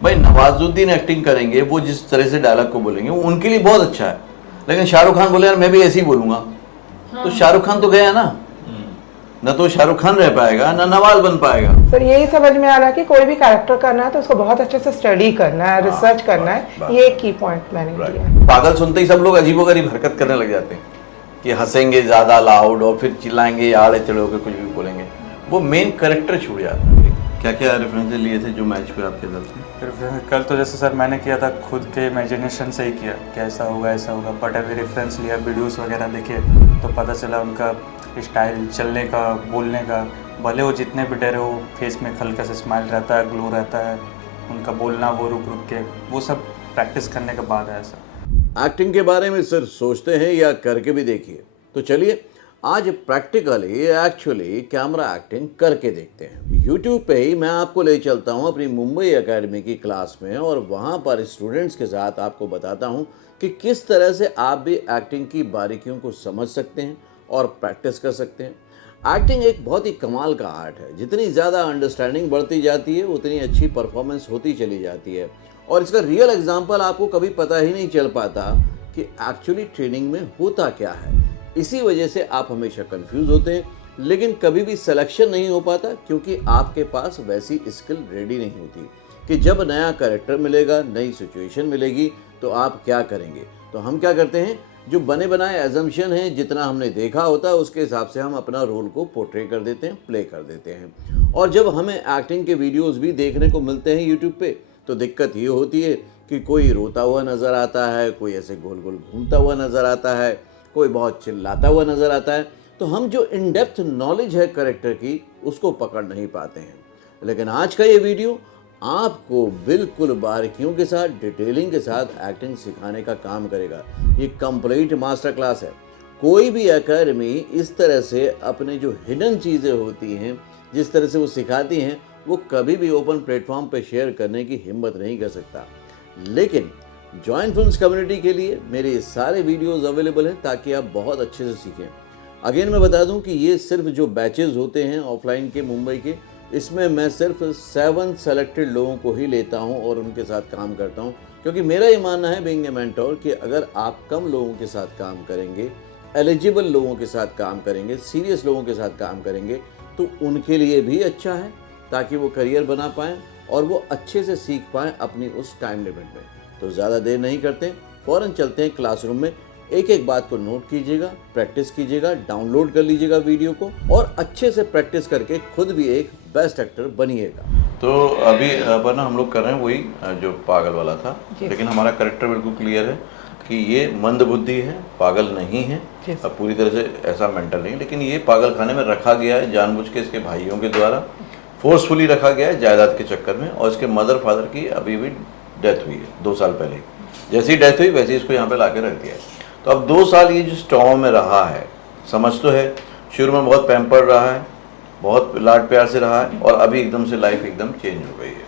भाई नवाजुद्दीन एक्टिंग करेंगे, वो जिस तरह से डायलॉग को बोलेंगे वो उनके लिए बहुत अच्छा है, लेकिन शाहरुख खान बोले यार मैं भी ऐसे ही बोलूंगा, तो शाहरुख खान तो गया ना, न तो शाहरुख खान रह पाएगा ना नवाज बन पाएगा। सर यही समझ में आ रहा है कि कोई भी कैरेक्टर करना है तो उसको बहुत अच्छे से स्टडी करना है, रिसर्च करना है, ये एक की पॉइंट मैंने लिया है। पागल सुनते ही सब लोग अजीबोगरीब हरकत करने लग जाते हैं कि हंसेंगे ज्यादा लाउड और फिर चिल्लाएंगे, आड़े चढ़े होकर कुछ भी बोलेंगे, वो मेन कैरेक्टर छूट जाता है। क्या क्या रेफरेंसेस लिए थे जो मैच पे आपके साथ थे? कल तो जैसे सर मैंने किया था खुद के इमेजिनेशन से ही किया, कैसा होगा ऐसा होगा, बट अभी रेफरेंस लिया, वीडियोस वगैरह देखे तो पता चला उनका स्टाइल चलने का, बोलने का, भले वो जितने भी डरे हो फेस में हल्का सा स्माइल रहता है, ग्लो रहता है, उनका बोलना वो रुक रुक के, वो सब प्रैक्टिस करने के बाद है ऐसा। एक्टिंग के बारे में सिर्फ सोचते हैं या करके भी देखिए? तो चलिए आज प्रैक्टिकली एक्चुअली कैमरा एक्टिंग करके देखते हैं। यूट्यूब पे ही मैं आपको ले चलता हूँ अपनी मुंबई एकेडमी की क्लास में, और वहाँ पर स्टूडेंट्स के साथ आपको बताता हूँ कि किस तरह से आप भी एक्टिंग की बारीकियों को समझ सकते हैं और प्रैक्टिस कर सकते हैं। एक्टिंग एक बहुत ही कमाल का आर्ट है, जितनी ज़्यादा अंडरस्टैंडिंग बढ़ती जाती है उतनी अच्छी परफॉर्मेंस होती चली जाती है, और इसका रियल एग्जाम्पल आपको कभी पता ही नहीं चल पाता कि एक्चुअली ट्रेनिंग में होता क्या है। इसी वजह से आप हमेशा कंफ्यूज होते हैं, लेकिन कभी भी सिलेक्शन नहीं हो पाता, क्योंकि आपके पास वैसी स्किल रेडी नहीं होती कि जब नया कैरेक्टर मिलेगा, नई सिचुएशन मिलेगी तो आप क्या करेंगे। तो हम क्या करते हैं, जो बने बनाए एजम्पशन है, जितना हमने देखा होता है उसके हिसाब से हम अपना रोल को पोर्ट्रे कर देते हैं, प्ले कर देते हैं। और जब हमें एक्टिंग के वीडियोस भी देखने को मिलते हैं यूट्यूब पे, तो दिक्कत ये होती है कि कोई रोता हुआ नज़र आता है, कोई ऐसे गोल गोल घूमता हुआ नज़र आता है, कोई बहुत चिल्लाता हुआ नज़र आता है, तो हम जो इन डेप्थ नॉलेज है कैरेक्टर की उसको पकड़ नहीं पाते हैं। लेकिन आज का ये वीडियो आपको बिल्कुल बारीकियों के साथ, डिटेलिंग के साथ एक्टिंग सिखाने का काम करेगा। ये कंप्लीट मास्टर क्लास है। कोई भी एकेडमी इस तरह से अपने जो हिडन चीज़ें होती हैं, जिस तरह से वो सिखाती हैं, वो कभी भी ओपन प्लेटफॉर्म पे शेयर करने की हिम्मत नहीं कर सकता। लेकिन जॉइन फिल्म्स कम्युनिटी के लिए मेरे ये सारे वीडियोस अवेलेबल हैं ताकि आप बहुत अच्छे से सीखें। अगेन मैं बता दूं कि ये सिर्फ जो बैचेस होते हैं ऑफलाइन के मुंबई के, इसमें मैं सिर्फ 7 सेलेक्टेड लोगों को ही लेता हूं और उनके साथ काम करता हूं, क्योंकि मेरा ये मानना है बीइंग ए मेंटोर कि अगर आप कम लोगों के साथ काम करेंगे, एलिजिबल लोगों के साथ काम करेंगे, सीरियस लोगों के साथ काम करेंगे, तो उनके लिए भी अच्छा है, ताकि वो करियर बना पाएँ और वो अच्छे से सीख पाएँ अपनी उस टाइम लिमिट में। तो ज़्यादा देर नहीं करते, फ़ौरन चलते हैं क्लासरूम में। एक एक बात को नोट कीजिएगा, प्रैक्टिस कीजिएगा, डाउनलोड कर लीजिएगा वीडियो को, और अच्छे से प्रैक्टिस करके खुद भी एक बेस्ट एक्टर बनिएगा। तो अभी अपन हम लोग कर रहे हैं वही जो पागल वाला था, लेकिन हमारा कैरेक्टर बिल्कुल क्लियर है कि ये मंद बुद्धि है, पागल नहीं है, अब पूरी तरह से ऐसा मेंटल नहीं, लेकिन ये पागल खाने में रखा गया है जानबूझ के, इसके भाइयों के द्वारा फोर्सफुली रखा गया है जायदाद के चक्कर में, और इसके मदर फादर की अभी भी डेथ हुई है 2 साल पहले। जैसी डेथ हुई वैसे ही इसको यहाँ पे लाके रख दिया है। तो अब 2 साल ये जो स्टॉर्म में रहा है, समझ तो है, शुरू में बहुत पैम्पर रहा है, बहुत लाड प्यार से रहा है, और अभी एकदम से लाइफ एकदम चेंज हो गई है,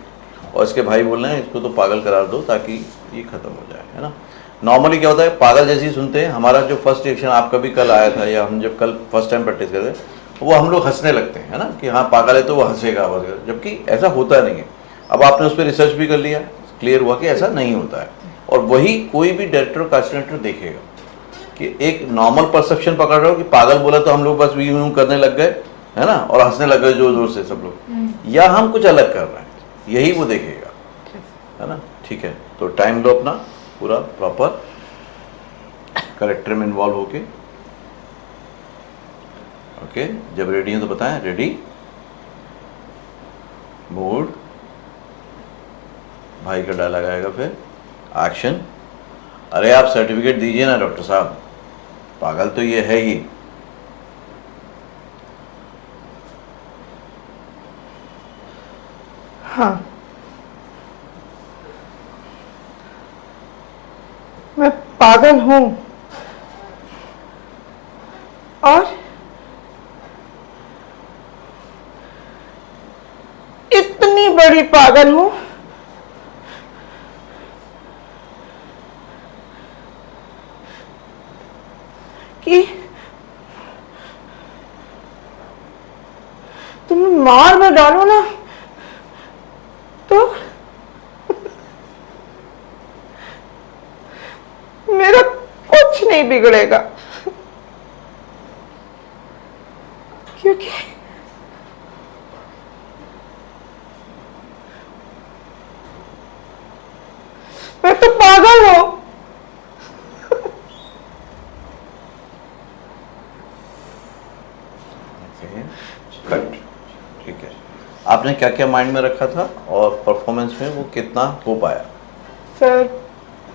और इसके भाई बोल रहे हैं इसको तो पागल करार दो ताकि ये ख़त्म हो जाए, है ना। नॉर्मली क्या होता है, पागल जैसे ही सुनते हैं, हमारा जो फर्स्ट रिएक्शन आपका भी कल आया था, या हम जब कल फर्स्ट टाइम प्रैक्टिस करते हैं, वो हम लोग हंसने लगते हैं, है ना, कि हाँ पागल है तो वो हंसेगा, जबकि ऐसा होता नहीं है। अब आपने उस पर रिसर्च भी कर लिया, क्लियर हुआ कि ऐसा नहीं होता है, और वही कोई भी डायरेक्टर कास्टिंग देखेगा कि एक नॉर्मल परसेप्शन पकड़ रहे हो कि पागल बोला तो हम लोग बस यूं करने लग गए, है ना, और हंसने लग गए जोर जोर से सब लोग, या हम कुछ अलग कर रहे हैं, यही वो देखेगा, है ना। ठीक है, तो टाइम लो अपना पूरा प्रॉपर कैरेक्टर में इन्वॉल्व होके। ओके, जब रेडी हैं तो बताएं, रेडी, मूड, भाई का डायलॉग आएगा, फिर एक्शन। अरे आप सर्टिफिकेट दीजिए ना डॉक्टर साहब, पागल तो ये है ही। हाँ, मैं पागल हूं, और इतनी बड़ी पागल हूं कि तुम मार में डालो ना तो नहीं बिगड़ेगा, क्योंकि मैं तो पागल हूं। कट, ठीक है। आपने क्या क्या माइंड में रखा था और परफॉर्मेंस में वो कितना हो पाया? सर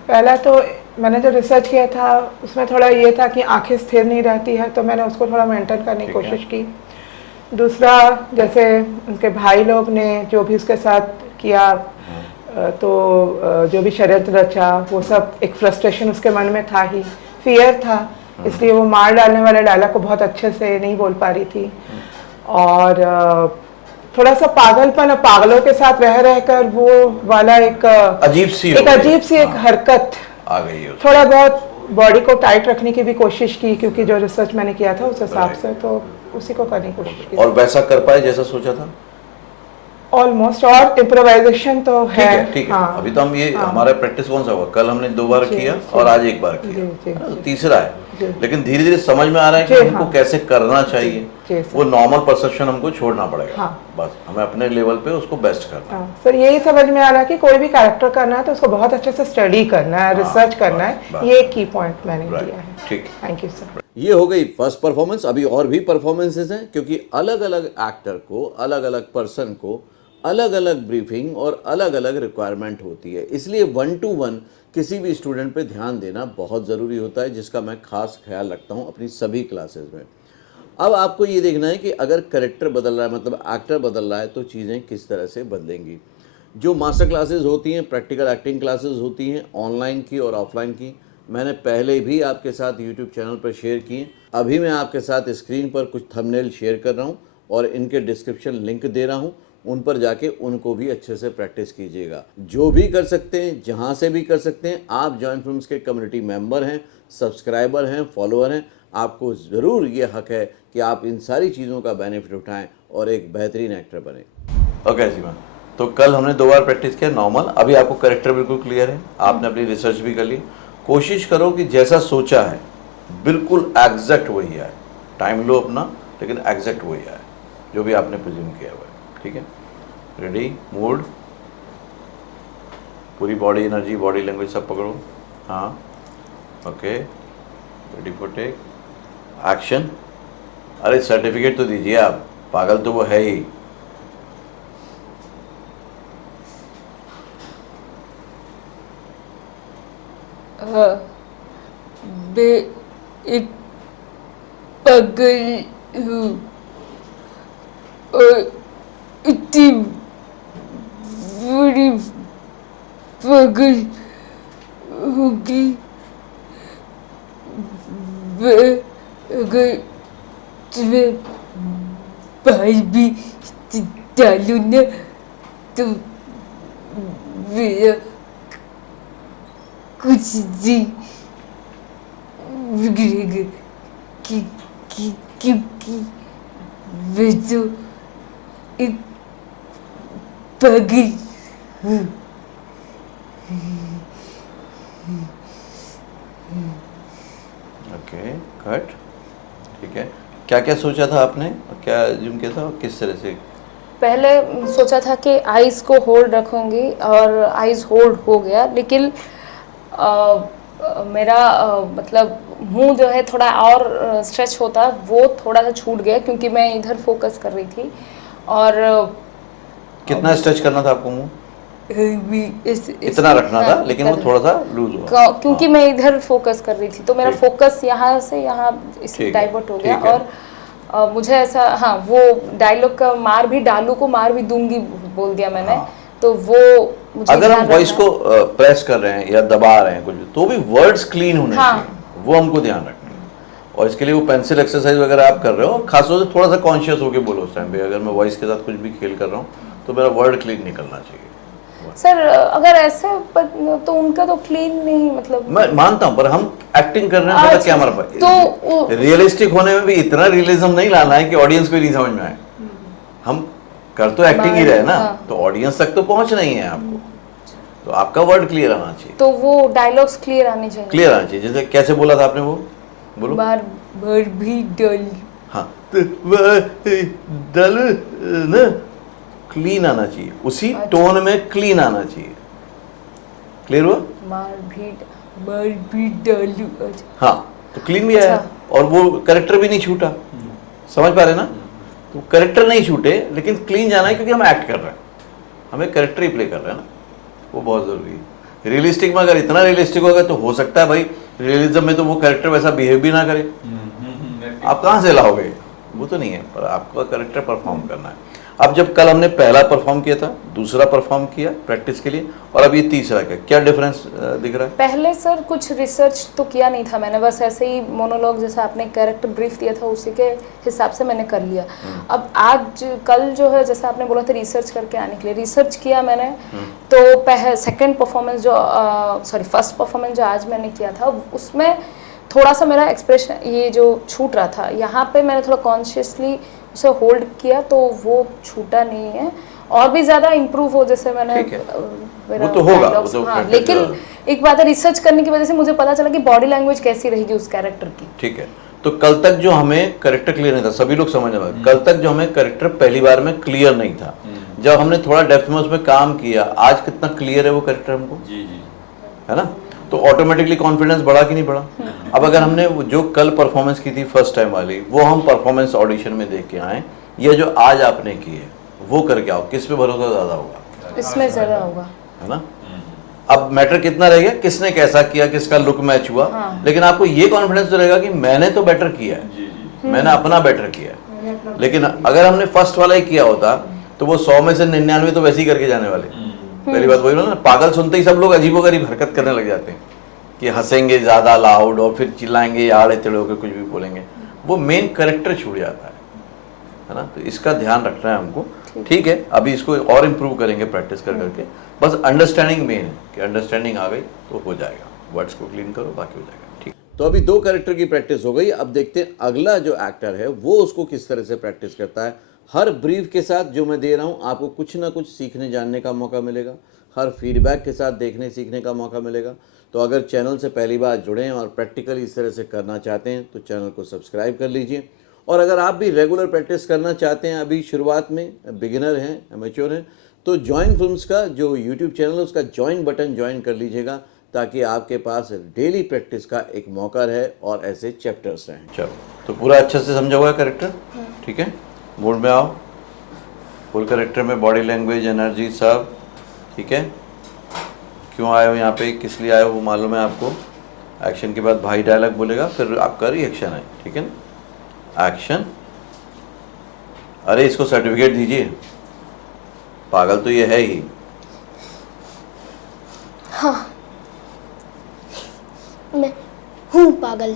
पहला तो मैंने जो रिसर्च किया था उसमें थोड़ा ये था कि आंखें स्थिर नहीं रहती है, तो मैंने उसको थोड़ा मेंटेन करने की ठीक है। कोशिश की। दूसरा, जैसे उनके भाई लोग ने जो भी उसके साथ किया, तो जो भी षड्यंत्र रचा वो सब एक फ्रस्ट्रेशन उसके मन में था ही, फियर था, इसलिए वो मार डालने वाले डायलॉग को बहुत अच्छे से नहीं बोल पा रही थी। और थोड़ा सा पागलपन, पागलों के साथ रह रहकर वो वाला एक अजीब सी एक हरकत आ गई है। थोड़ा बहुत बॉडी को टाइट रखने की भी कोशिश की, क्योंकि जो रिसर्च मैंने किया था उस हिसाब से, तो उसी को करने की कोशिश की। और वैसा कर पाए जैसा सोचा था? ऑलमोस्ट। और इम्प्रोवाइजेशन तो ठीक है, है, ठीक है। हाँ, अभी तो हम ये हाँ, हमारा प्रैक्टिस कौन सा हुआ? कल हमने 2 बार जी, किया जी, और आज 1 बार किया, जी, जी, है ना? तो जी, तीसरा है, जी। लेकिन धीरे धीरे समझ में आ रहा है कि जी, हमको हाँ, कैसे करना चाहिए। जी, सर। वो नॉर्मल परसेप्शन हमको छोड़ना पड़ेगा। हाँ। बस हमें अपने लेवल पे उसको बेस्ट करना है। हाँ, सर यही समझ में आ रहा है कि कोई भी कैरेक्टर करना है तो उसको बहुत अच्छे से स्टडी करना है, हाँ, रिसर्च करना बस, है। ये एक की पॉइंट मैंने राइट, दिया है। ठीक। Thank you sir. ये हो गई फर्स्ट परफॉर्मेंस। अभी और भी परफॉर्मेंसेस हैं, क्योंकि अलग अलग एक्टर को, अलग अलग पर्सन को अलग अलग ब्रीफिंग और अलग अलग रिक्वायरमेंट होती है, इसलिए 1 to 1 किसी भी स्टूडेंट पे ध्यान देना बहुत ज़रूरी होता है, जिसका मैं खास ख्याल रखता हूँ अपनी सभी क्लासेस में। अब आपको ये देखना है कि अगर करेक्टर बदल रहा है, मतलब एक्टर बदल रहा है, तो चीज़ें किस तरह से बदलेंगी। जो मास्टर क्लासेस होती हैं, प्रैक्टिकल एक्टिंग क्लासेस होती हैं, ऑनलाइन की और ऑफलाइन की, मैंने पहले भी आपके साथ यूट्यूब चैनल पर शेयर की हैं। अभी मैं आपके साथ स्क्रीन पर कुछ थंबनेल शेयर कर रहा हूँ और इनके डिस्क्रिप्शन लिंक दे रहा हूँ, उन पर जाके उनको भी अच्छे से प्रैक्टिस कीजिएगा। जो भी कर सकते हैं, जहाँ से भी कर सकते हैं, आप जॉइन फिल्म्स के कम्युनिटी मेंबर हैं, सब्सक्राइबर हैं, फॉलोअर हैं, आपको ज़रूर ये हक है कि आप इन सारी चीज़ों का बेनिफिट उठाएं और एक बेहतरीन एक्टर बने। ओके सीमा, तो कल हमने 2 बार प्रैक्टिस किया नॉर्मल। अभी आपको करेक्टर बिल्कुल क्लियर है, आपने अपनी रिसर्च भी कर ली। कोशिश करो कि जैसा सोचा है बिल्कुल एग्जैक्ट वही आए। टाइम लो अपना, लेकिन एग्जैक्ट वही आए जो भी आपने प्रिज्यूम किया हुआ है। ठीक है, रेडी, मूड, पूरी बॉडी एनर्जी, बॉडी लैंग्वेज सब पकड़ो। हाँ, okay, ready for take action. अरे सर्टिफिकेट तो दीजिए आप, पागल तो वो है ही। मैं एक पागल हूँ और इतनी बड़ी पागल हूँ कि मैं अगर तुम्हें बाहर भी डालूँ ना तो मेरा कुछ नहीं बिगड़ेगा क्योंकि मैं तो एक पागल हूँ। ओके, कट, ठीक है। क्या क्या सोचा था आपने, क्या जिम किया था, किस तरह से? पहले सोचा था कि आइज़ को होल्ड रखूँगी और आइज़ होल्ड हो गया, लेकिन मेरा मतलब मुंह जो है थोड़ा और स्ट्रेच होता, वो थोड़ा सा छूट गया क्योंकि मैं इधर फोकस कर रही थी। और कितना स्ट्रेच करना था आपको मुंह? इतना रखना था, लेकिन वो थोड़ा सा लूज हुआ क्योंकि मैं इधर फोकस कर रही थी, तो मेरा फोकस यहाँ से यहाँ इससे डाइवर्ट हो गया। और मुझे ऐसा, हाँ, वो डायलॉग का मार भी डालू को मार भी दूंगी बोल दिया मैंने। तो वो मुझे अगर हम वॉइस को प्रेस कर रहे हैं या दबा रहे हैं कुछ, तो भी वर्ड्स क्लीन होने चाहिए, वो हमको ध्यान रखना है। और इसके लिए वो पेंसिल एक्सरसाइज वगैरह आप कर रहे हो, खासतौर से थोड़ा सा कॉन्शियस होकर बोलो उस टाइम पे। अगर मैं वॉइस के साथ कुछ भी खेल कर रहा हूँ तो मेरा वर्ड क्लीन निकलना चाहिए। सर अगर ऐसे तो उनका तो क्लीन नहीं, मतलब मैं मानता हूँ, पर हम एक्टिंग कर रहे हैं, पता क्या हमारे पास तो रियलिस्टिक होने में भी इतना रियलिज्म नहीं लाना है कि ऑडियंस को नहीं समझ में आए। हम कर तो एक्टिंग ही रहे ना, तो ऑडियंस तक तो पहुंचना ही है आपको। तो आपका वर्ड क्लियर आना चाहिए, तो वो डायलॉग्स क्लियर आने चाहिए। क्लियर आना चाहिए। जैसे कैसे बोला था आपने, वो बोलो। बार बार भी डल, हाँ, तो डल ना, क्लीन आना चाहिए, उसी टोन में क्लीन आना चाहिए। क्लियर हुआ? बार भी डालू। हाँ, तो क्लीन भी आया और वो करेक्टर भी नहीं छूटा। समझ पा रहे ना? तो करेक्टर नहीं छूटे लेकिन क्लीन जाना है, क्योंकि हम एक्ट कर रहे हैं, हमें करेक्टर ही प्ले कर रहे हैं ना, वो बहुत जरूरी है। रियलिस्टिक में अगर इतना रियलिस्टिक होगा तो हो सकता है भाई रियलिज्म में तो वो करेक्टर वैसा बिहेव भी ना करे, आप कहाँ से लाओगे? वो तो नहीं है, पर आपका करेक्टर परफॉर्म करना है। अब जब कल हमने पहला परफॉर्म किया था, दूसरा परफॉर्म किया प्रैक्टिस के लिए, और अब ये तीसरा का क्या डिफरेंस दिख रहा है? पहले सर कुछ रिसर्च तो किया नहीं था मैंने, बस ऐसे ही मोनोलॉग जैसा आपने कैरेक्टर ब्रीफ दिया था उसी के हिसाब से मैंने कर लिया। अब आज कल जो है, जैसे आपने बोला था रिसर्च करके आने के लिए, रिसर्च किया मैंने। तो सेकंड परफॉर्मेंस जो फर्स्ट परफॉर्मेंस जो आज मैंने किया था, उसमें थोड़ा सा मेरा एक्सप्रेशन ये जो छूट रहा था, यहाँ पे मैंने थोड़ा कॉन्शियसली उसे होल्ड किया तो वो छूटा नहीं है, और भी ज़्यादा इम्प्रूव हो। जैसे मैंने वो तो होगा, वो तो हाँ, लेकिन एक बात है, रिसर्च करने की वजह से मुझे पता चला कि बॉडी लैंग्वेज कैसी रहेगी उस कैरेक्टर की। ठीक है, तो कल तक जो हमें करेक्टर क्लियर नहीं था, सभी लोग समझ रहे, कल तक जो हमें करेक्टर पहली बार में क्लियर नहीं था, जब हमने थोड़ा डेप्थ में उसमें काम किया, आज कितना क्लियर है वो करेक्टर हमको, है ना? तो ऑटोमेटिकली कॉन्फिडेंस बढ़ा कि नहीं बढ़ा? अब अगर हमने जो कल परफॉर्मेंस की थी फर्स्ट टाइम वाली, वो हम परफॉर्मेंस ऑडिशन में देख के आए, ये जो आज आपने की है वो करके आओ, किस पे भरोसा ज्यादा होगा? इसमें ज्यादा होगा, है ना? अब मैटर कितना रह गया, किसने कैसा किया, किसका लुक मैच हुआ, लेकिन आपको ये कॉन्फिडेंस तो रहेगा कि मैंने तो बेटर किया है, मैंने अपना बेटर किया है। लेकिन अगर हमने फर्स्ट वाला ही किया होता तो वो 100 में से 99 तो वैसे ही करके जाने वाले। पहली बात वही ना, पागल सुनते ही सब लोग अजीबोगरीब हरकत करने लग जाते हैं कि हंसेंगे ज्यादा लाउड और फिर चिल्लाएंगे, आड़े टेढ़े होकर कुछ भी बोलेंगे, वो मेन करेक्टर छूट जाता है ना? तो इसका ध्यान रखना है हमको। ठीक है, अभी इसको और इम्प्रूव करेंगे प्रैक्टिस कर करके, बस अंडरस्टैंडिंग मेन है कि अंडरस्टैंडिंग आ गई तो हो जाएगा, वर्ड्स को क्लीन करो, बाकी हो जाएगा। ठीक, तो अभी 2 कैरेक्टर की प्रैक्टिस हो गई, अब देखते हैं अगला जो एक्टर है वो उसको किस तरह से प्रैक्टिस करता है। हर ब्रीफ के साथ जो मैं दे रहा हूँ आपको कुछ ना कुछ सीखने जानने का मौका मिलेगा, हर फीडबैक के साथ देखने सीखने का मौका मिलेगा। तो अगर चैनल से पहली बार जुड़े हैं और प्रैक्टिकली इस तरह से करना चाहते हैं तो चैनल को सब्सक्राइब कर लीजिए, और अगर आप भी रेगुलर प्रैक्टिस करना चाहते हैं, अभी शुरुआत में बिगिनर हैं, एमेच्योर हैं, तो जॉइन फिल्म्स का जो यूट्यूब चैनल है उसका जॉइन बटन जॉइन कर लीजिएगा, ताकि आपके पास डेली प्रैक्टिस का एक मौका रहे और ऐसे चैप्टर्स रहें। चलो, तो पूरा अच्छे से समझा हुआ है कैरेक्टर? ठीक है, मूड में आओ, फुल कैरेक्टर में बॉडी लैंग्वेज, एनर्जी सब ठीक है। क्यों आए हो यहाँ पे, किस लिए आए हो वो मालूम है आपको। एक्शन के बाद भाई डायलॉग बोलेगा, फिर आपका रिएक्शन है, ठीक है ना? एक्शन। अरे इसको सर्टिफिकेट दीजिए, पागल तो ये है ही। हाँ, मैं हूँ पागल,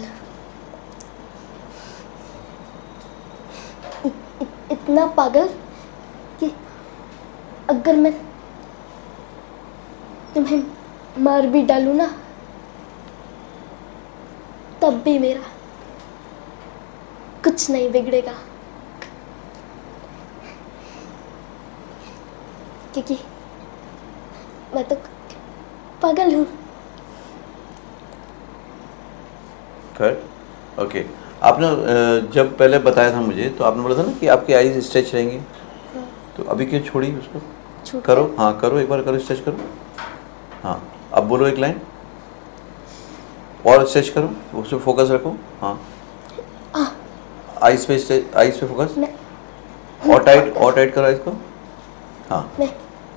इतना पागल कि अगर मैं तुम्हें मार भी डालूं ना, तब भी मेरा कुछ नहीं बिगड़ेगा, क्योंकि मैं तो पागल हूँ। ओके, आपने जब पहले बताया था मुझे तो आपने बोला था ना कि आपकी आईज स्ट्रेच रहेंगी, तो अभी क्यों छोड़ी उसको? करो, हाँ करो, एक बार करो, स्ट्रेच करो। हाँ, अब बोलो एक लाइन और स्ट्रेच करो, उस पर फोकस रखो। हाँ, आईज पे फोकस, और टाइट करो आईज को। हाँ, मैं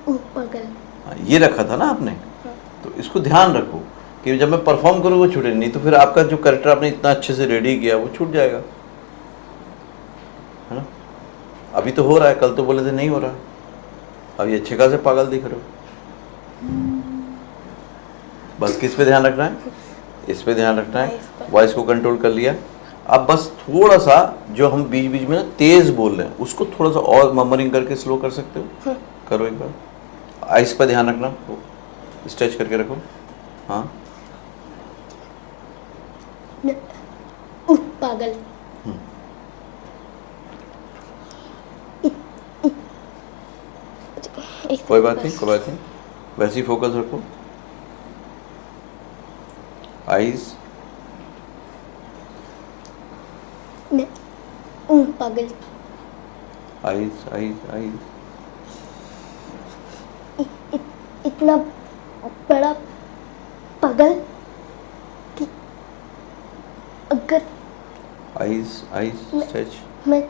पागल। हाँ, ये रखा था ना आपने, तो इसको ध्यान रखो कि जब मैं परफॉर्म करूँ वो छूटे नहीं, तो फिर आपका जो कैरेक्टर आपने इतना अच्छे से रेडी किया वो छूट जाएगा, है ना? अभी तो हो रहा है, कल तो बोले थे नहीं हो रहा, अभी अच्छे खासे पागल दिख रहे हो। बस किस पे ध्यान रखना है? इस पे ध्यान रखना है। वॉइस को कंट्रोल कर लिया, अब बस थोड़ा सा जो हम बीच बीच में ना तेज बोल रहे हैं उसको थोड़ा सा और ममरिंग करके स्लो कर सकते हो। करो एक बार, आइस पर ध्यान रखना, स्ट्रेच करके रखो। हाँ, पागल। कोई बात नहीं, कोई बात नहीं। वैसी फोकस रखो। आईज, मैं पागल। Eyes eyes eyes. इतना बड़ा पागल कि अगर आईज आईज स्ट्रेच। मैं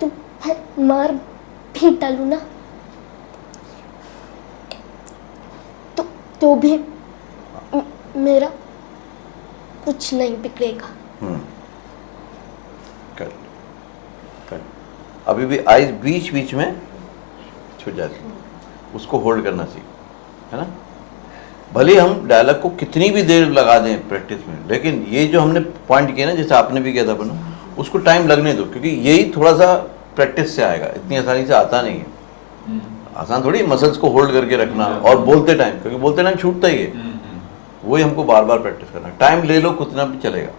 तुम्हें मार भी डालूं ना तो भी मेरा कुछ नहीं बिगड़ेगा। Cut cut. अभी भी आईज बीच बीच में छूट जाती, उसको होल्ड करना सीख, है ना। भले हम डायलॉग को कितनी भी देर लगा दें प्रैक्टिस में, लेकिन ये जो हमने पॉइंट किया ना, जैसे आपने भी किया था बनो, उसको टाइम लगने दो, क्योंकि यही थोड़ा सा प्रैक्टिस से आएगा, इतनी आसानी से आता नहीं है। आसान थोड़ी मसल्स को होल्ड करके रखना और बोलते टाइम, क्योंकि बोलते टाइम छूटता ही है, वही हमको बार बार प्रैक्टिस करना। टाइम ले लो, कितना भी चलेगा।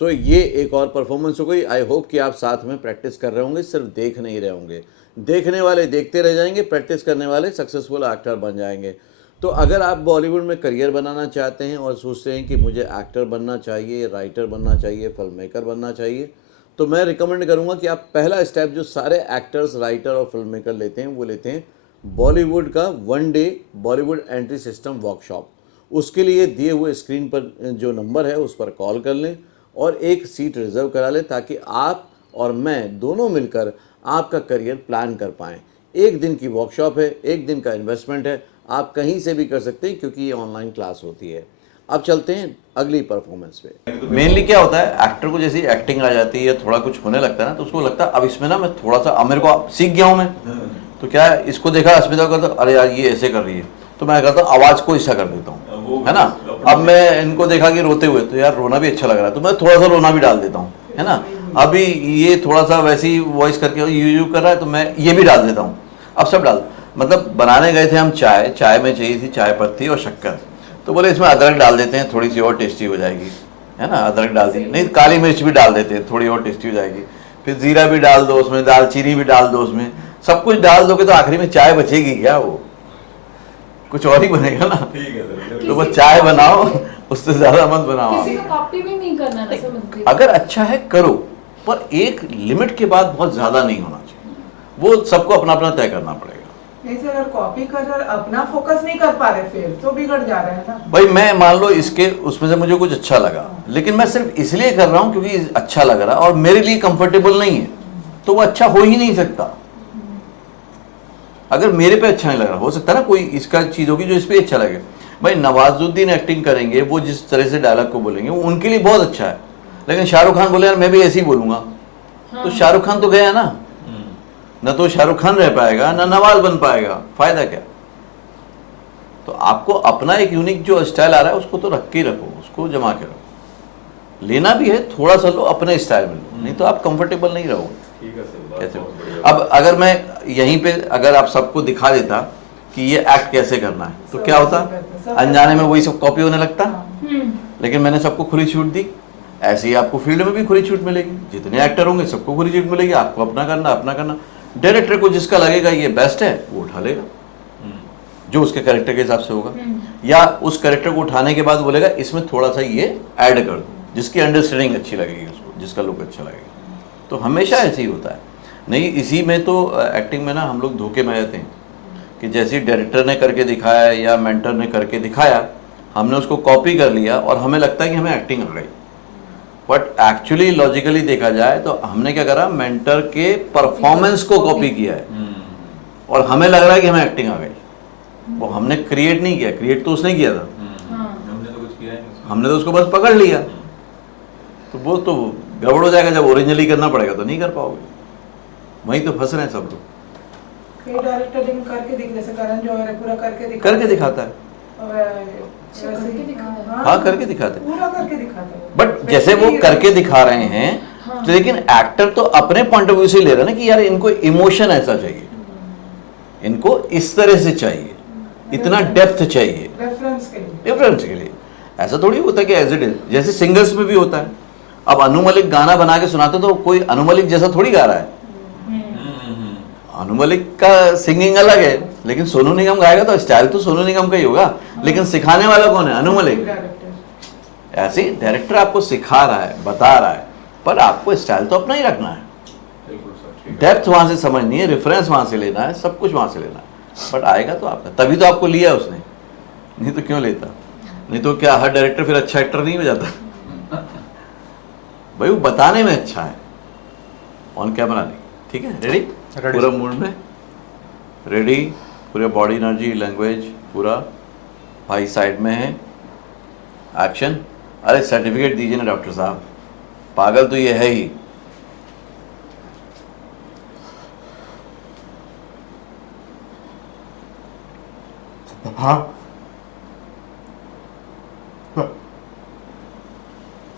सो ये एक और परफॉर्मेंस हो गई। आई होप कि आप साथ में प्रैक्टिस कर रहे होंगे, सिर्फ देख नहीं रहे होंगे। देखने वाले देखते रह जाएंगे, प्रैक्टिस करने वाले सक्सेसफुल एक्टर बन जाएंगे। तो अगर आप बॉलीवुड में करियर बनाना चाहते हैं और सोचते हैं कि मुझे एक्टर बनना चाहिए, राइटर बनना चाहिए, फिल्म मेकर बनना चाहिए, तो मैं रिकमेंड करूंगा कि आप पहला स्टेप जो सारे एक्टर्स, राइटर और फिल्म मेकर लेते हैं, वो लेते हैं बॉलीवुड का 1 day Bollywood entry system workshop. उसके लिए दिए हुए स्क्रीन पर जो नंबर है उस पर कॉल कर लें और एक सीट रिजर्व करा लें, ताकि आप और मैं दोनों मिलकर आपका करियर प्लान कर पाएँ। 1 दिन की वर्कशॉप है, 1 दिन का इन्वेस्टमेंट है, आप कहीं से भी कर सकते हैं क्योंकि ये ऑनलाइन क्लास होती है। अब चलते हैं अगली परफॉर्मेंस पे। मेनली क्या होता है, एक्टर को जैसी एक्टिंग आ जाती है, थोड़ा कुछ होने लगता है ना, तो उसको लगता है अब इसमें ना मैं थोड़ा सा, अब मेरे को सीख गया हूँ मैं, तो क्या है, इसको देखा अस्मिता को, तो अरे यार ये ऐसे कर रही है, तो मैं करता हूँ आवाज़ को ऐसा कर देता हूँ, है ना। अब मैं इनको देखा कि रोते हुए, तो यार रोना भी अच्छा लग रहा है, तो मैं थोड़ा सा रोना भी डाल देता हूँ, है ना। अभी ये थोड़ा सा वैसी वॉइस करके यू कर रहा है, तो मैं ये भी डाल देता हूँ। अब सब डाल, मतलब बनाने गए थे हम चाय में चाहिए थी चाय पत्ती और शक्कर, तो बोले इसमें अदरक डाल देते हैं, थोड़ी सी और टेस्टी हो जाएगी, है ना। अदरक डाल दी, नहीं काली मिर्च भी डाल देते हैं, थोड़ी और टेस्टी हो जाएगी। फिर जीरा भी डाल दो उसमें, दालचीनी भी डाल दो उसमें, सब कुछ डाल दोगे तो आखिरी में चाय बचेगी क्या, वो कुछ और ही बनेगा ना। तो बस चाय बनाओ, उससे ज्यादा मत बनाओ। किसी को कॉपी भी नहीं करना ना, समझ। अगर अच्छा है करो, पर एक लिमिट के बाद बहुत ज्यादा नहीं होना चाहिए, वो सबको अपना अपना तय करना पड़ेगा। ऐसे अगर कॉपी कर अपना फोकस नहीं कर पा रहे फिर तो बिगड़ जा रहे हैं ना भाई। मैं मान लो इसके उसमें से मुझे कुछ अच्छा लगा, लेकिन मैं सिर्फ इसलिए कर रहा हूँ क्योंकि अच्छा लग रहा और मेरे लिए कंफर्टेबल नहीं है, तो वो अच्छा हो ही नहीं सकता। अगर मेरे पे अच्छा नहीं लग रहा, हो सकता है ना कोई इसका चीज होगी जो इस पे अच्छा लगे। भाई नवाजुद्दीन एक्टिंग करेंगे, वो जिस तरह से डायलॉग को बोलेंगे वो उनके लिए बहुत अच्छा है, लेकिन शाहरुख खान बोले यार मैं भी ऐसे ही बोलूंगा, तो शाहरुख खान तो गया ना, न तो शाहरुख खान रह पाएगा ना नवाज बन पाएगा, फायदा क्या। तो आपको अपना एक यूनिक जो स्टाइल आ रहा है उसको तो रख के रखो, उसको जमा के रखो। लेना भी है थोड़ा सा लो, अपने स्टाइल में लो, नहीं तो आप कंफर्टेबल नहीं रहोगे। कैसे? अब अगर मैं यहीं पे अगर आप सबको दिखा देता कि ये एक्ट कैसे करना है, तो क्या होता, अनजाने में वही सब कॉपी होने लगता। लेकिन मैंने सबको खुली छूट दी, ऐसे ही आपको फील्ड में भी खुली छूट मिलेगी। जितने एक्टर होंगे सबको खुली छूट मिलेगी, आपको अपना करना। डायरेक्टर को जिसका लगेगा ये बेस्ट है वो उठा लेगा, जो उसके कैरेक्टर के हिसाब से होगा, या उस कैरेक्टर को उठाने के बाद बोलेगा इसमें थोड़ा सा ये ऐड कर दो, जिसकी अंडरस्टैंडिंग अच्छी लगेगी उसको, जिसका लुक अच्छा लगेगा। तो हमेशा ऐसे ही होता है। नहीं, इसी में तो एक्टिंग में ना हम लोग धोखे में रहते हैं कि जैसे डायरेक्टर ने करके दिखाया या मेंटर ने करके दिखाया, हमने उसको कॉपी कर लिया और हमें लगता है कि हमें एक्टिंग आ गई। बट एक्चुअली लॉजिकली देखा जाए तो हमने क्या करा, मेंटर के परफॉर्मेंस को कॉपी किया है और हमें लग रहा है कि हमें एक्टिंग आ गई। वो हमने क्रिएट नहीं किया, क्रिएट तो उसने किया था, हमने तो उसको बस पकड़ लिया। तो वो तो गड़बड़ हो जाएगा, जब ओरिजिनली करना पड़ेगा तो नहीं कर पाओगे। वहीं तो फंस रहे हैं सब लोग। कई डायरेक्टर लेकिन करके दिख, जैसे करण जौहर है, पूरा करके दिखाता है। हाँ, करके दिखाते हैं, पूरा करके दिखाता है। बट जैसे वो करके दिखा रहे हैं, तो लेकिन एक्टर तो अपने पॉइंट ऑफ व्यू से ले रहा है ना कि यार इनको इमोशन ऐसा चाहिए, इनको इस तरह से चाहिए, इतना डेप्थ चाहिए रेफरेंस के लिए। ऐसा थोड़ी होता है कि एज इट इज, जैसे सिंगर्स में भी होता है। अब अनु मलिक गाना बना के सुनाते तो कोई अनु मलिक जैसा थोड़ी गा रहा है, अनु मलिक का सिंगिंग अलग है, लेकिन सोनू निगम गाएगा तो स्टाइल तो सोनू निगम का ही होगा, लेकिन सिखाने वाला कौन है? अनु मलिक। ऐसे ही डायरेक्टर आपको सिखा रहा है, बता रहा है, पर आपको स्टाइल तो अपना ही रखना है, डेप्थ वहां से समझनी है, रेफरेंस वहां से लेना है, सब कुछ वहां से लेना है। बट आएगा तो आपका, तभी तो आपको लिया उसने, नहीं तो क्यों लेता? नहीं तो क्या हर डायरेक्टर फिर अच्छा एक्टर नहीं हो जाता? भाई वो बताने में अच्छा है, ऑन कैमरा नहीं। ठीक है, रेडी? पूरा मूड में रेडी, पूरे बॉडी एनर्जी, लैंग्वेज पूरा। भाई साइड में है, एक्शन। अरे सर्टिफिकेट दीजिए ना डॉक्टर साहब, पागल तो ये है ही। हाँ,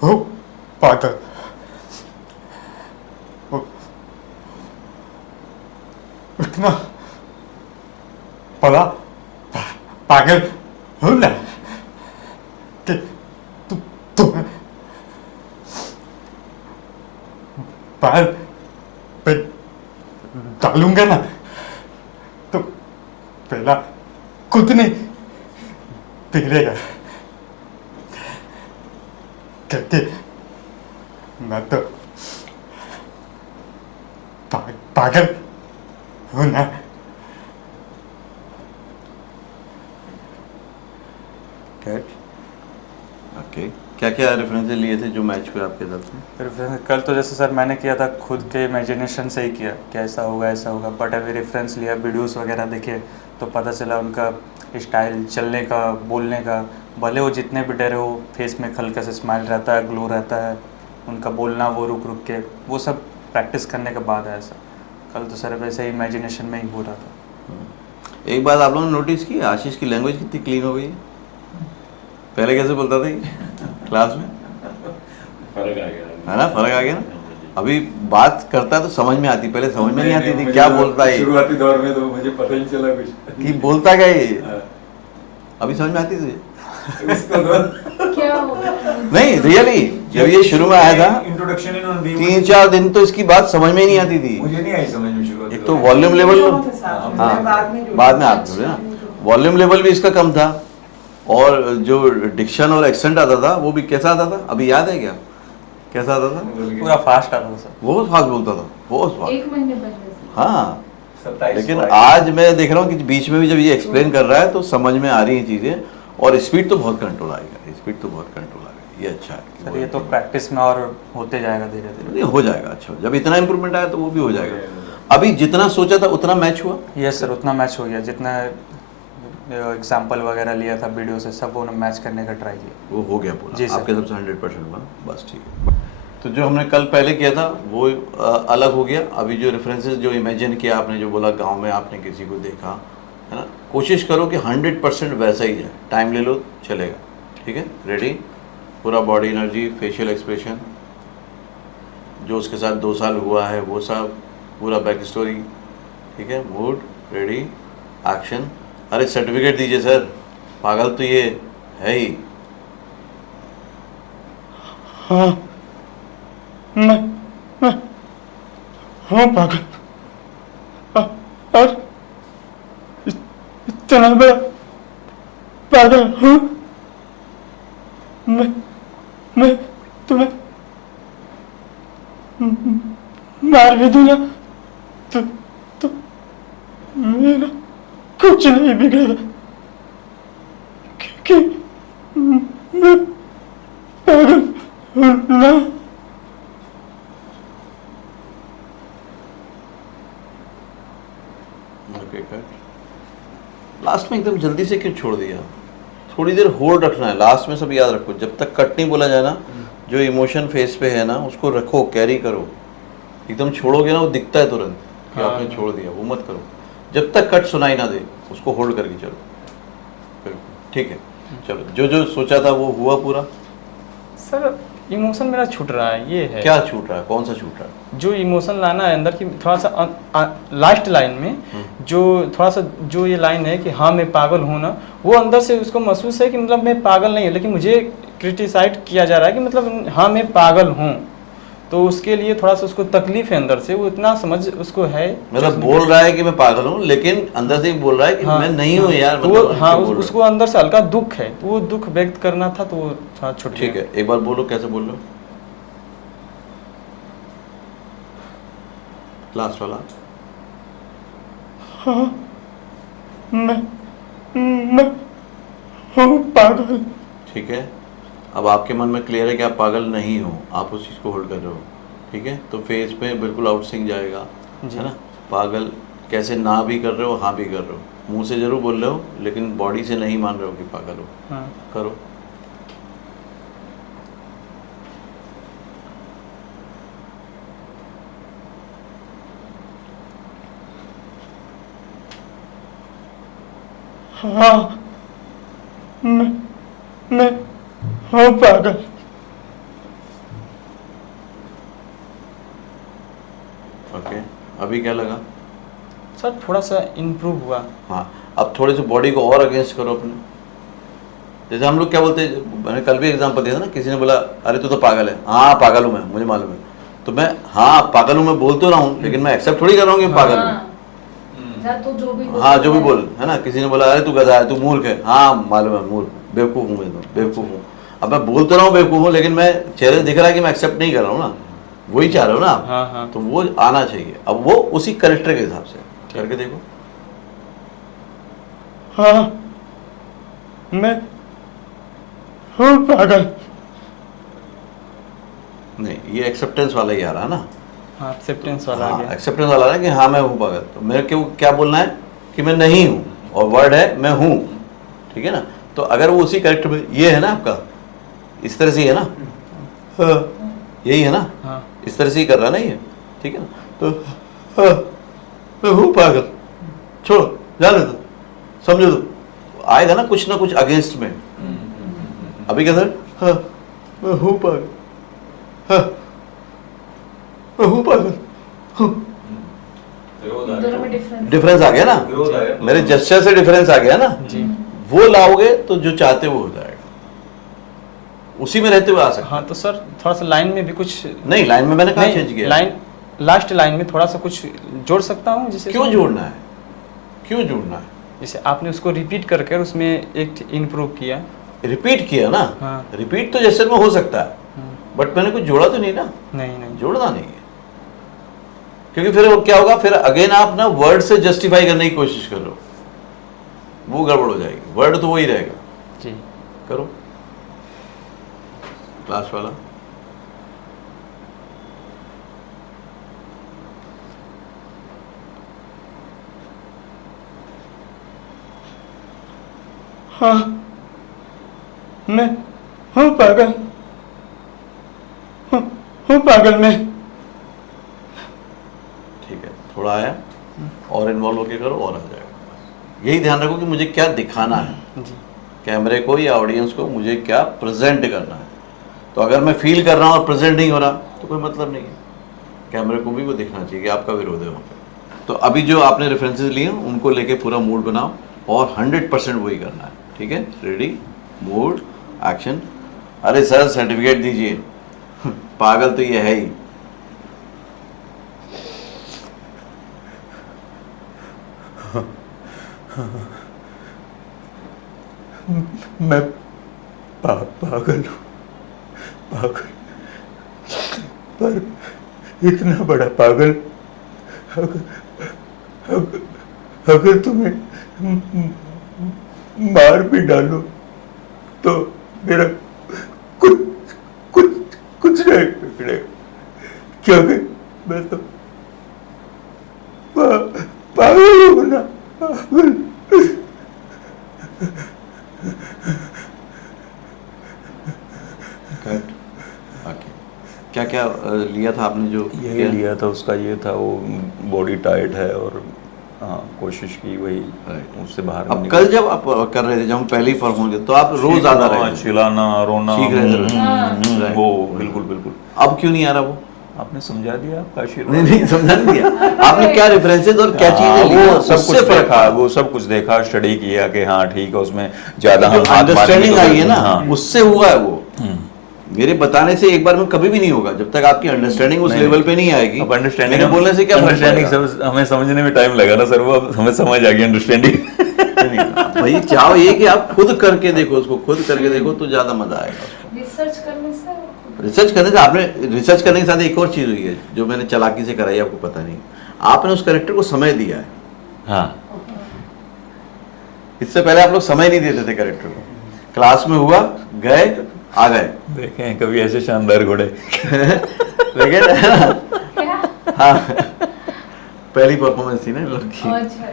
हो पागल, इतना बड़ा पागल हो ना कि तुम्हें पैर पे डालूंगा ना तो पहला खुद नहीं बिगड़ेगा, क्योंकि मैं तो पागल हूं ना। ओके, क्या क्या रेफरेंसेस लिए थे जो मैच हुए आपके साथ में? रेफरेंस कल तो जैसे सर मैंने किया था खुद के इमेजिनेशन से ही किया कि ऐसा होगा ऐसा होगा, बट अभी रेफरेंस लिया, वीडियोस वगैरह देखे तो पता चला उनका स्टाइल, चलने का, बोलने का, भले वो जितने भी डरे हो फेस में हल्का सा स्माइल रहता है, ग्लो रहता है, उनका बोलना वो रुक रुक के, वो सब प्रैक्टिस करने के बाद है ऐसा। कल तो सर वैसे ही इमेजिनेशन में ही हो रहा था। एक बात आप लोगों ने नोटिस की, आशीष की लैंग्वेज कितनी क्लीन हो गई है। पहले कैसे बोलता था ये क्लास में? फर्क आ गया है ना, फर्क आ गया ना। अभी बात करता है तो समझ में आती, पहले समझ में नहीं आती थी क्या बोलता है। शुरुआती दौर में तो मुझे पता ही चला कुछ कि बोलता क्या ये, अभी समझ में आती थी इसको तो क्या होगा? नहीं रियली, जब ये शुरू में आया था इंट्रोडक्शन इन्होंने दी, 3-4 दिन तो इसकी बात समझ में ही नहीं आती थी। मुझे नहीं आई समझ में शुरुआत। एक तो वॉल्यूम लेवल, हाँ, बाद में आप जुड़े ना, वॉल्यूम लेवल भी इसका कम था, और जो डिक्शन और एक्सेंट आता था वो भी कैसा आता था, अभी याद है क्या कैसा आता था? पूरा फास्ट आता था सर, बहुत फास्ट बोलता था, बहुत फास्ट। 1 महीने पहले से। हाँ, 27 लेकिन आज मैं देख रहा हूँ कि बीच में भी जब ये एक्सप्लेन कर रहा है तो समझ में आ रही है चीज़ें, और स्पीड तो बहुत कंट्रोल आएगा, स्पीड तो बहुत कंट्रोल आएगा, ये अच्छा है। सर ये तो प्रैक्टिस में और होते जाएगा धीरे धीरे। ये हो जाएगा, अच्छा जब इतना इम्प्रूवमेंट आया तो वो भी हो जाएगा। अभी जितना सोचा था उतना मैच हुआ? यस सर, उतना मैच हो गया, जितना एग्जाम्पल वगैरह लिया था वीडियो से सब वो मैच करने का ट्राई किया, वो हो गया पूरा जी सर। आपके सबसे 100% हुआ, बस ठीक है। तो जो हमने कल पहले किया था वो अलग हो गया। अभी जो रेफरेंसेस जो इमेजिन किया आपने, जो बोला गांव में आपने किसी को देखा है ना, कोशिश करो कि 100% वैसा ही जाए, टाइम ले लो चलेगा। ठीक है, रेडी, पूरा बॉडी एनर्जी, फेशियल एक्सप्रेशन, जो उसके साथ 2 साल हुआ है वो सब, पूरा बैक स्टोरी। ठीक है, मूड रेडी, एक्शन। अरे सर्टिफिकेट दीजिए सर, पागल तो ये है ही। हाँ, मैं हाँ पागल, और इतना बड़ा पागल हूँ मैं तुम्हें मार भी दूंगा तो मेरा कुछ नहीं बिगड़ेगा, क्योंकि मैं पागल हूँ ना। लास्ट में एकदम जल्दी से क्यों छोड़ दिया? थोड़ी देर होल्ड रखना है लास्ट में, सब याद रखो, जब तक कट नहीं बोला जाए ना, जो इमोशन फेस पे है ना उसको रखो, कैरी करो। एकदम छोड़ोगे ना वो दिखता है तुरंत कि आपने छोड़ दिया, वो मत करो। जब तक कट सुनाई ना दे उसको होल्ड करके चलो, ठीक है। चलो, जो जो सोचा था वो हुआ पूरा? सर इमोशन मेरा छूट रहा है, ये है। क्या छूट रहा है, कौन सा छूट रहा है? जो इमोशन लाना है अंदर की, थोड़ा सा लास्ट लाइन में जो थोड़ा सा जो ये लाइन है कि हाँ मैं पागल हूँ ना, वो अंदर से उसको महसूस है कि मतलब मैं पागल नहीं हूँ, लेकिन मुझे क्रिटिसाइज किया जा रहा है कि मतलब हाँ मैं पागल हूँ। तो उसके लिए थोड़ा सा उसको तकलीफ है अंदर से, वो इतना समझ उसको है, मतलब बोल रहा है कि मैं पागल हूँ, लेकिन अंदर से ही बोल रहा है कि मैं नहीं हूँ यार, तो मतलब हाँ बोल रहा है। उसको अंदर से हल्का दुख है, तो वो दुख व्यक्त करना था, तो वो थोड़ा छूट ठीक गया। है, एक बार बोलो, कैसे बोल रहे हो? लास्ट वाला। हाँ मैं हूँ पागल। ठीक है, अब आपके मन में क्लियर है कि आप पागल नहीं हो, आप उस चीज़ को होल्ड कर रहे हो। ठीक है, तो फेस पे बिल्कुल आउट सिंग जाएगा, है ना? पागल कैसे ना भी कर रहे हो, हाँ भी कर रहे हो, मुंह से जरूर बोल रहे हो लेकिन बॉडी से नहीं मान रहे हो कि पागल हो। हाँ करो। हाँ मैं हूँ पागल। ओके, अभी क्या लगा? सर थोड़ा सा इम्प्रूव हुआ। हाँ, अब थोड़े से बॉडी को और अगेंस्ट करो अपने। जैसे हम लोग क्या बोलते हैं, मैंने कल भी एग्जांपल दिया था ना, किसी ने बोला अरे तू तो पागल है। हाँ पागल हूँ मैं, मुझे मालूम है। तो मैं हाँ पागल हूँ मैं बोल तो रहा हूँ, लेकिन मैं एक्सेप्ट थोड़ी कर रहा हूँ कि पागल हूँ। तो जो भी हाँ जो भी बोल, है ना? किसी ने बोला अरे तू गधा है, तू मूर्ख है। हाँ मालूम है, मूर्ख, बेवकूफ़ हूँ मैं, तो बेवकूफ़ हूँ। अब मैं बोल तो रहा हूँ बेवकूफ़ हूँ, लेकिन मैं चेहरे दिख रहा है कि मैं एक्सेप्ट नहीं कर रहा हूँ ना, वही चाह रहे हो ना आप। हाँ हाँ तो वो आना चाहिए। अब वो उसी करेक्टर के हिसाब से करके देखो। हाँ मैं हूँ पागल। नहीं, ये एक्सेप्टेंस वाला ही आ रहा है ना। हाँ एक्सेप्टेंस वाला आ हाँ, गया। एक्सेप्टेंस वाला है कि हाँ मैं हूँ पागल। तो मेरे को क्या बोलना है कि मैं नहीं हूँ, और वर्ड है मैं हूँ। ठीक है ना? तो अगर वो उसी करेक्टर में, ये है ना आपका, इस तरह से ही है ना, हाँ, यही है ना, हाँ इस तरह से ही कर रहा है ना ये। ठीक है ना? तो हाँ मैं हूँ पागल, छोड़ो, जाने दो, समझो तो आएगा ना कुछ अगेंस्ट में। अभी क्या सर? हाँ मैं हूँ पागल, हाँ मैं हूँ पागल, दोनों में डिफरेंस आ गया ना, मेरे जेस्चर से डिफरेंस आ गया ना। जी। वो लाओगे तो जो चाहते वो हो जाएगा, उसी में रहते हुए आ सकते। हाँ तो सर थोड़ा सा लाइन में भी कुछ नहीं, लाइन में मैंने कहा चेंज नहीं, किया। लाइन लास्ट लाइन में थोड़ा सा कुछ जोड़ सकता हूँ, जैसे क्यों जोड़ना है, क्यों जोड़ना है? जैसे आपने उसको रिपीट करके उसमें एक इम्प्रूव किया। रिपीट किया ना। हाँ। रिपीट तो जेस्चर में हो सकता है, बट मैंने कुछ जोड़ा तो नहीं ना। नहीं जोड़ना नहीं है, क्योंकि फिर वो क्या होगा, फिर अगेन आप ना वर्ड से जस्टिफाई करने की कोशिश कर रहे हो, वो गड़बड़ हो जाएगी। वर्ड तो वही रहेगा। जी। करो क्लास वाला। हाँ मैं हूँ पागल, हूँ पागल मैं। ठीक है, थोड़ा आया और इन्वॉल्व होके करो और आ जाएगा। यही ध्यान रखो कि मुझे क्या दिखाना है जी। कैमरे को या ऑडियंस को, मुझे क्या प्रेजेंट करना है। तो अगर मैं फील कर रहा हूँ और प्रेजेंट नहीं हो रहा तो कोई मतलब नहीं है। कैमरे को भी वो दिखना चाहिए कि आपका विरोध है वहाँ पे। तो अभी जो आपने रेफरेंसेस लिए उनको लेके पूरा मूड बनाओ और 100% वही करना है। ठीक है, रेडी, मूड, एक्शन। अरे सर सर्टिफिकेट दीजिए। पागल तो ये है ही। मैं पागल हूँ, पागल, पर इतना बड़ा पागल अगर तुम्हें मार भी डालो तो मेरा कुछ नहीं बिगड़ेगा, क्योंकि मैं तो पागल हूँ ना, पागल। क्या क्या लिया था आपने जो ये लिया था उसका, ये था वो बॉडी टाइट है और हाँ कोशिश की वही उससे बाहर अब कल जब आप कर रहे थे, जब हम पहले ही परफॉर्म किए तो आप रोज ज्यादा रहे थे, चिल्लाना रोना सीख रहे थे। वो बिल्कुल बिल्कुल। अब क्यों नहीं आ रहा वो? आपने समझा दिया, आपका आशीर्वाद। नहीं समझा नहीं दिया आपने। क्या रेफरेंसेस और क्या चीजें वो लिखा, सब उससे कुछ फर्क देखा, पड़ा। वो सब कुछ देखा, स्टडी किया कि हाँ ठीक है, उसमें ज्यादा जो हम हाथ मारेंगे अंडरस्टैंडिंग तो आई है ना, हाँ। उससे हुआ है वो। मेरे बताने से एक बार में कभी भी नहीं होगा जब तक आपकी अंडरस्टैंडिंग उस लेवल पे नहीं आएगी। अब अंडरस्टैंडिंग मेरे बोलने से क्या फर्क अंडरस्टैंडिंग पड़ेगा? हमें समझने में टाइम लगा ना सर, वो अब हमें समझ आ गई अंडरस्टैंडिंग। भाई चाहो ये कि आप खुद करके देखो, उसको खुद करके देखो तो ज्यादा मजा आएगा। रिसर्च करने से रिसर्च करने से आपने रिसर्च करने के साथ एक और चीज हुई है जो मैंने चालाकी से कराई, आपको पता नहीं। आपने उस कैरेक्टर को समय दिया है। हाँ, इससे पहले आप लोग समय नहीं देते थे कैरेक्टर को, क्लास में हुआ गए आ गए। देखे हैं कभी ऐसे शानदार घोड़े। लेकिन हाँ, पहली परफॉर्मेंस थी ना इन लोग की, अच्छा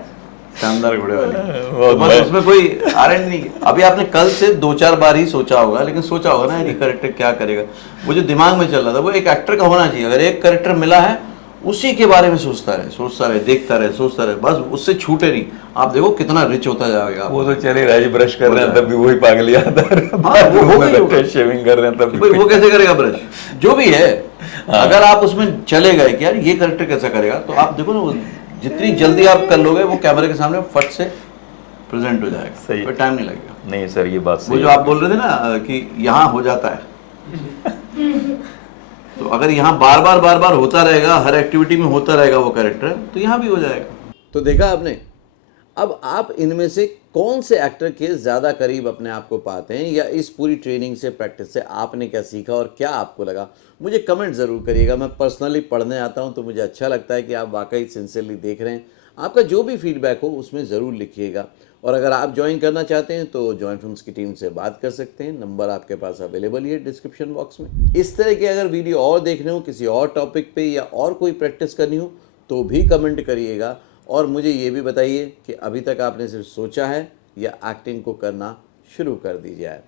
शानदार घोड़े वाली। बहुत तो बस उसमें कोई आरएन नहीं। अभी आपने कल से 2-4 बार ही सोचा होगा, लेकिन सोचा होगा ना ये कैरेक्टर क्या करेगा। वो जो दिमाग में चल रहा था वो एक एक्टर का होना चाहिए। अगर एक कैरेक्टर मिला है उसी के बारे में सोचता रहे, देखता रहे, सोचता रहे, बस उससे छूटे नहीं। आप देखो कितना रिच होता जाएगा। वो तो चले राजी ब्रश कर रहे हैं तब भी वही पागल याद आ रहा हाँ, वो हो गई होगा। है, शेविंग कर रहे हैं तब भाई भी। वो कैसे करेगा ब्रश, जो भी है। अगर आप उसमें चले गए कि यार ये कैरेक्टर कैसा करेगा, तो आप देखो ना वो जितनी जल्दी आप कर लोगे वो कैमरे के सामने फट से प्रेजेंट हो जाएगा। सही। कोई टाइम नहीं लगेगा। नहीं सर ये बात वो सही जो है। आप बोल रहे थे ना कि यहाँ हो जाता है, तो अगर यहाँ बार बार होता रहेगा, हर एक्टिविटी में होता रहेगा वो कैरेक्टर, तो यहाँ भी हो जाएगा। तो देखा आपने। अब आप इनमें से कौन से एक्टर के ज़्यादा करीब अपने आप को पाते हैं, या इस पूरी ट्रेनिंग से, प्रैक्टिस से आपने क्या सीखा और क्या आपको लगा, मुझे कमेंट ज़रूर करिएगा। मैं पर्सनली पढ़ने आता हूं तो मुझे अच्छा लगता है कि आप वाकई सिंसियरली देख रहे हैं। आपका जो भी फीडबैक हो उसमें ज़रूर लिखिएगा। और अगर आप ज्वाइन करना चाहते हैं तो जॉइन फिल्म्स की टीम से बात कर सकते हैं। नंबर आपके पास अवेलेबल ही है डिस्क्रिप्शन बॉक्स में। इस तरह के अगर वीडियो और देखने हो किसी और टॉपिक पे, या और कोई प्रैक्टिस करनी हो, तो भी कमेंट करिएगा। और मुझे ये भी बताइए कि अभी तक आपने सिर्फ सोचा है या एक्टिंग को करना शुरू कर दीजिए।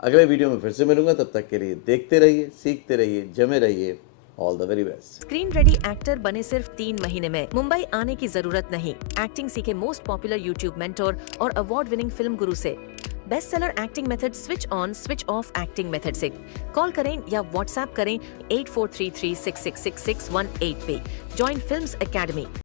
अगले वीडियो में फिर से मिलूंगा, तब तक के लिए देखते रहिए, सीखते रहिए, जमे रहिए। All the very best. Screen ready actor बने सिर्फ 3 महीने में। मुंबई आने की जरूरत नहीं। एक्टिंग सीखे मोस्ट पॉपुलर यूट्यूब मेंटोर और अवार्ड विनिंग फिल्म गुरु से। Best seller acting method switch on switch off acting method से। कॉल करें या व्हाट्सएप करें 8433666618 पे। Join films academy.